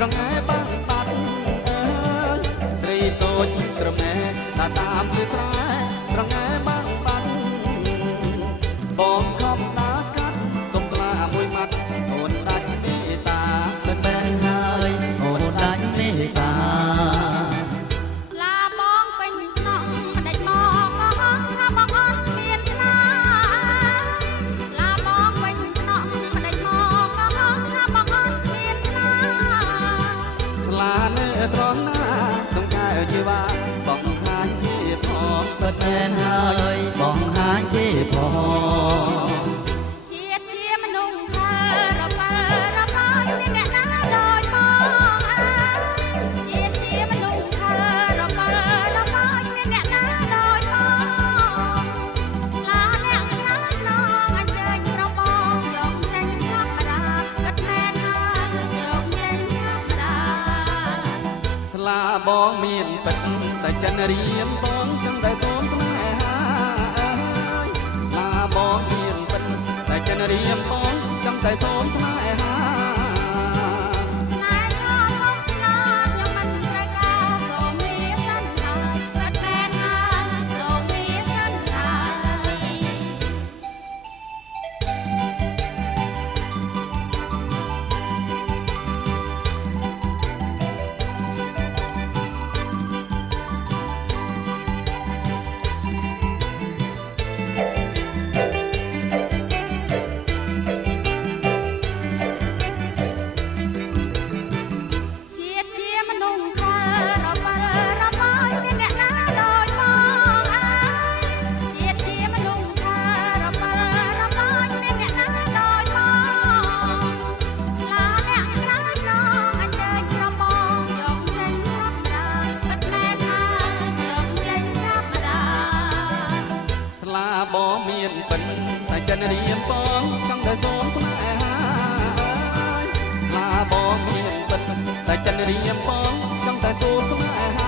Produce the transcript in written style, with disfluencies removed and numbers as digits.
ត្រង់ឯបាំងបាត់អើយត្រីតូចត្រង់ឯតាតាមលឺស្រែត្រង់ឯបាំងបាត់បងខំដាស្កាត់សុំស្លាមួយម៉ាត់អូនដាច់មេត្តាមិនបែរហើយអូនដាច់មេត្តាឡាបងពេញខ្នងមិនដេចមកក៏ហងថាបងអត់មានស្នាឡាបងពេញខ្នងមិនដេចមកក៏ហងថាបងអត់មានស្នាស្លានៅត្រង់ណាក្នុងកែវជីវ៉ាបងហាញគេផងពិតមែនហើយបងហាញគេផងជាតិជាមនុស្សខើរបើរបើមានអ្នកណាដូចបងអើជាតិជាមនុស្សខើរបើរបើមានអ្នកណាដូចបងឡាអ្នកណានងអញ្ជើញប្របងយកចេញធម្មតាកាត់មែនហើយយកចេញធម្មតាស្លាបងមានពិតតែចិនរៀមបងចង់តែសូមស្នេហាអើយឡាបងមានពិតតែចិនរៀមបងចង់តែសូមស្នេហាស្នេហ៍ឆ្លងមកដល់ខ្ញុំមិនត្រូវការសូមមានសន្តានកាត់មែនហើយសូមមានសន្តានជាតិជាមនុស្សខើរបើរបើមានអ្នកណាដូចបងអើយជាតិជាមនុស្សខើរបើរបើមានអ្នកណាដូចបងឡាអ្នកណានងអញ្ជើញប្របងយកចេញធម្មតាពិតមែនហើយយកចេញធម្មតាស្លាបងមានពិតតែចិនរៀមបងចង់តែសូមស្នេហាអើយស្លាបងមានពិតតែចិនរៀមបងចង់តែសូមស្នេហា